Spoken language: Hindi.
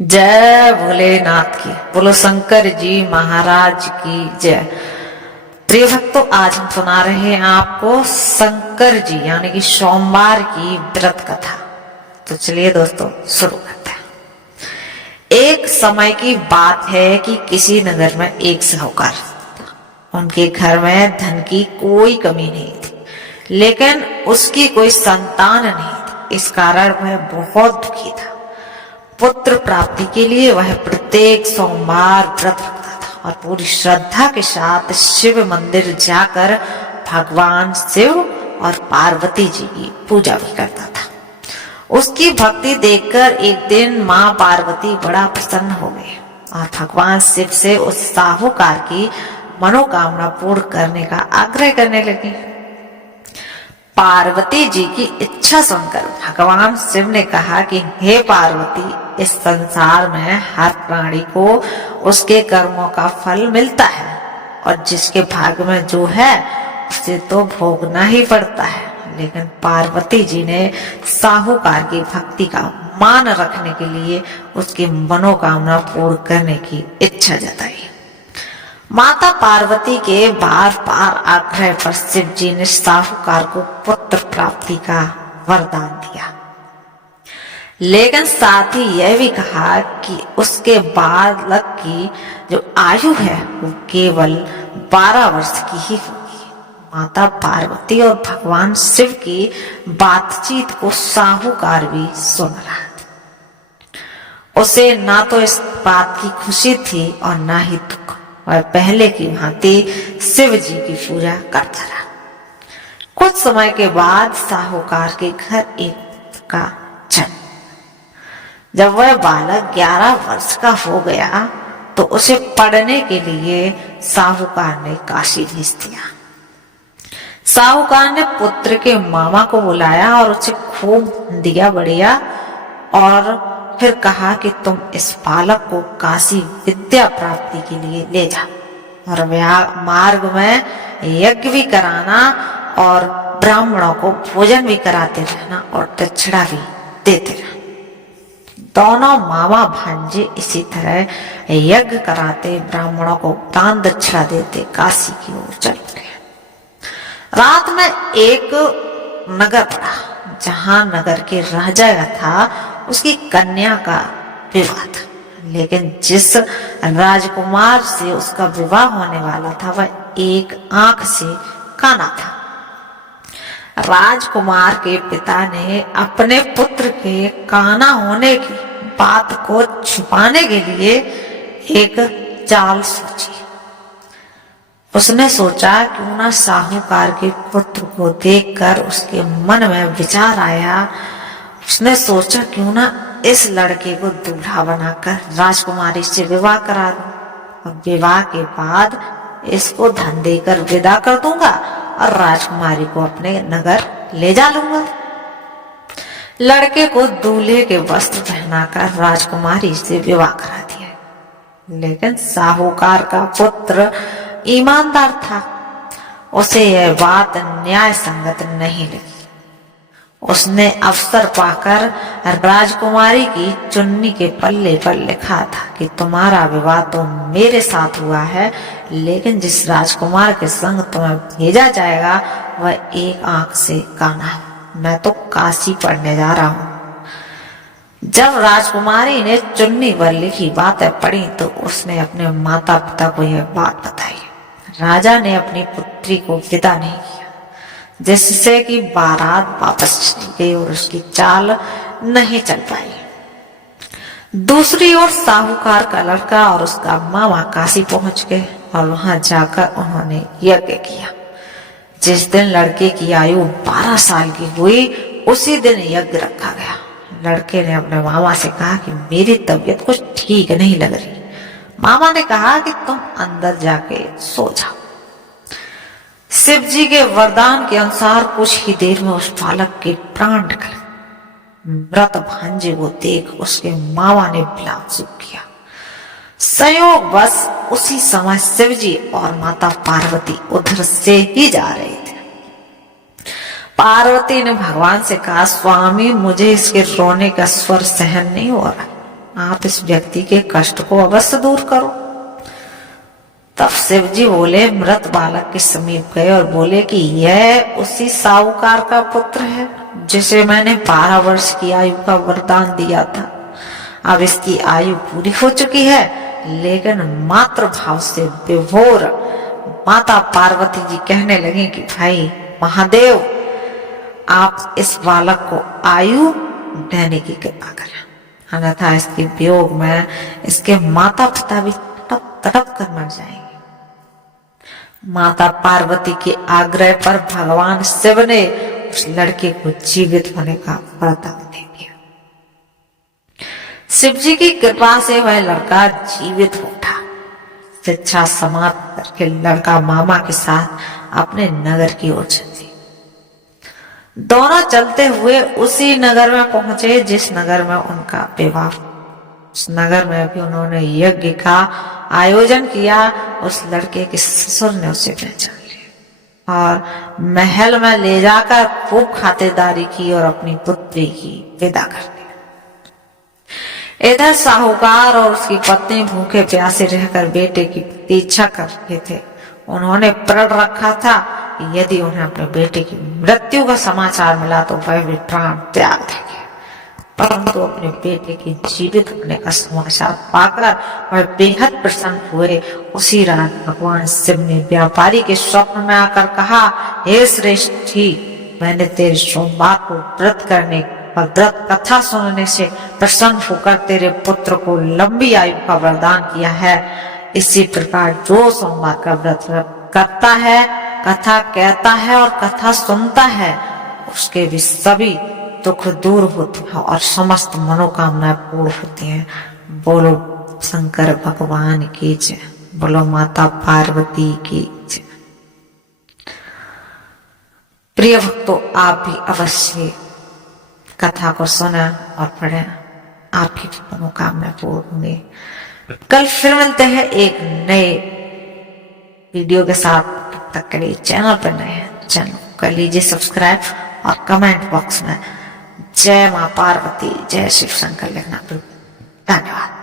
जय भोलेनाथ की, बोलो शंकर जी महाराज की जय। प्रिय भक्तों, आज हम सुना रहे हैं आपको शंकर जी यानी कि सोमवार की व्रत कथा। तो चलिए दोस्तों शुरू करते हैं। एक समय की बात है कि किसी नगर में एक साहूकार था। उनके घर में धन की कोई कमी नहीं थी, लेकिन उसकी कोई संतान नहीं थी। इस कारण वह बहुत दुखी था। पुत्र प्राप्ति के लिए वह प्रत्येक सोमवार व्रत रखता था और पूरी श्रद्धा के साथ शिव मंदिर जाकर भगवान शिव और पार्वती जी की पूजा भी करता था। उसकी भक्ति देखकर एक दिन माँ पार्वती बड़ा प्रसन्न हो गई और भगवान शिव से उस साहूकार की मनोकामना पूर्ण करने का आग्रह करने लगी। पार्वती जी की इच्छा सुनकर भगवान शिव ने कहा कि हे पार्वती, इस संसार में हर प्राणी को उसके कर्मों का फल मिलता है और जिसके भाग्य में जो है उसे तो भोगना ही पड़ता है। लेकिन पार्वती जी ने साहूकार की भक्ति का मान रखने के लिए उसकी मनोकामना पूर्ण करने की इच्छा जताई। माता पार्वती के बार बार आग्रह पर शिव जी ने साहूकार को पुत्र प्राप्ति का वरदान दिया, लेकिन साथ ही यह भी कहा कि उसके बालक की जो आयु है वो केवल 12 वर्ष की ही होगी। माता पार्वती और भगवान शिव की बातचीत को साहूकार भी सुन रहा था। उसे ना तो इस बात की खुशी थी और ना ही दुख। वह पहले की भांति शिव जी की पूजा करता रहा। कुछ समय के बाद साहूकार के घर एक का जन्म। जब वह बालक 11 वर्ष का हो गया तो उसे पढ़ने के लिए साहूकार ने काशी भेज दिया। साहूकार ने पुत्र के मामा को बुलाया और उसे खूब दिया बढ़िया और फिर कहा कि तुम इस बालक को काशी विद्या प्राप्ति के लिए ले जाओ और मार्ग में यज्ञ भी कराना और ब्राह्मणों को भोजन भी कराते रहना और दक्षिणा भी देते रहना। दोनों मामा भांजे इसी तरह यज्ञ कराते, ब्राह्मणों को दान दक्षिणा देते काशी की ओर चल पड़े। रात में एक नगर पड़ा जहां नगर के राजा था उसकी कन्या का विवाह था, लेकिन जिस राजकुमार से उसका विवाह होने वाला था वह एक आंख से काना था। राजकुमार के पिता ने अपने पुत्र के काना होने की बात को छुपाने के लिए एक चाल सोची। उसने सोचा क्यों ना साहूकार के पुत्र को देखकर उसके मन में विचार आया। उसने सोचा क्यों ना इस लड़के को दूल्हा बनाकर राजकुमारी से विवाह करा दूं और विवाह के बाद इसको धन देकर विदा कर दूंगा और राजकुमारी को अपने नगर ले जा लूंगा। लड़के को दूल्हे के वस्त्र पहनाकर राजकुमारी से विवाह करा दिया, लेकिन साहूकार का पुत्र ईमानदार था। उसे यह बात न्याय संगत नहीं लगी। उसने अवसर पाकर राजकुमारी की चुन्नी के पल्ले पर लिखा था कि तुम्हारा विवाह तो मेरे साथ हुआ है, लेकिन जिस राजकुमार के संग तुम्हें भेजा जाएगा वह एक आंख से काना है। मैं तो काशी पढ़ने जा रहा हूँ। जब राजकुमारी ने चुन्नी पर लिखी बातें पढ़ी तो उसने अपने माता पिता को यह बात बताई। राजा ने अपनी पुत्री को विदा नहीं किया, जिससे कि बारात वापस चली गई और उसकी चाल नहीं चल पाई। दूसरी ओर साहूकार का लड़का और उसका मामा काशी पहुंच गए और वहां जाकर उन्होंने यज्ञ किया। जिस दिन लड़के की आयु 12 साल की हुई उसी दिन यज्ञ रखा गया। लड़के ने अपने मामा से कहा कि मेरी तबीयत कुछ ठीक नहीं लग रही। मामा ने कहा कि तुम अंदर जाके सो जाओ। शिव जी के वरदान के अनुसार कुछ ही देर में उस बालक के प्राण निकले। मृत भांजे को देख उसके मामा ने विलाप किया। संयोग बस उसी समय शिव जी और माता पार्वती उधर से ही जा रहे थे। पार्वती ने भगवान से कहा, स्वामी मुझे इसके रोने का स्वर सहन नहीं हो रहा, आप इस व्यक्ति के कष्ट को अवश्य दूर करो। तब शिव जी बोले, मृत बालक के समीप गए और बोले कि यह उसी साहूकार का पुत्र है जिसे मैंने 12 वर्ष की आयु का वरदान दिया था। अब इसकी आयु पूरी हो चुकी है, लेकिन मातृ भाव से विभोर माता पार्वती जी कहने लगी कि भाई महादेव, आप इस बालक को आयु देने की कृपा करें, अन्यथा इसके वियोग में इसके माता पिता भी तड़प तड़प कर मर जाएंगे। माता पार्वती के आग्रह पर भगवान शिव ने उस लड़के को जीवित होने का वरदान दे दिया। शिव जी की कृपा से वह लड़का जीवित उठा। शिक्षा समाप्त करके लड़का मामा के साथ अपने नगर की ओर चली। दोनों चलते हुए उसी नगर में पहुंचे जिस नगर में उनका विवाह। उस नगर में भी उन्होंने यज्ञ का आयोजन किया। उस लड़के के ससुर ने उसे पहचान लिया और महल में ले जाकर खूब खातिरदारी की और अपनी पुत्री की विदा कर दी। इधर साहूकार और उसकी पत्नी भूखे प्यासे रहकर बेटे की प्रतीक्षा कर रहे थे। उन्होंने प्रण रखा था कि यदि उन्हें अपने बेटे की मृत्यु का समाचार मिला तो वह भी प्राण त्याग देंगे, परंतु अपने बेटे के जीवित होने का समाचार पाकर वह बेहद प्रसन्न हुए। उसी रात भगवान शिव ने व्यापारी के स्वप्न में आकर कहा, हे श्रेष्ठी, मैंने तेरे सोमवार को व्रत करने और व्रत कथा सुनने से प्रसन्न होकर तेरे पुत्र को लंबी आयु का वरदान किया है। इसी प्रकार जो सोमवार का व्रत करता है, कथा कहता है और कथा सुनता है, उसके भी सभी दुख दूर होते हैं और समस्त मनोकामनाएं पूर्ण होती हैं। बोलो शंकर भगवान की जय, बोलो माता पार्वती की जय। प्रिय भक्तों, आप भी अवश्य कथा को सुने और पढ़े, आपकी मनोकामनाएं पूर्ण होंगी। कल फिर मिलते हैं एक नए वीडियो के साथ। तब तक के लिए चैनल पर नए हैं, चैनल कर लीजिए सब्सक्राइब और कमेंट बॉक्स में जय मां पार्वती, जय शिव शंकर लिखना। धन्यवाद।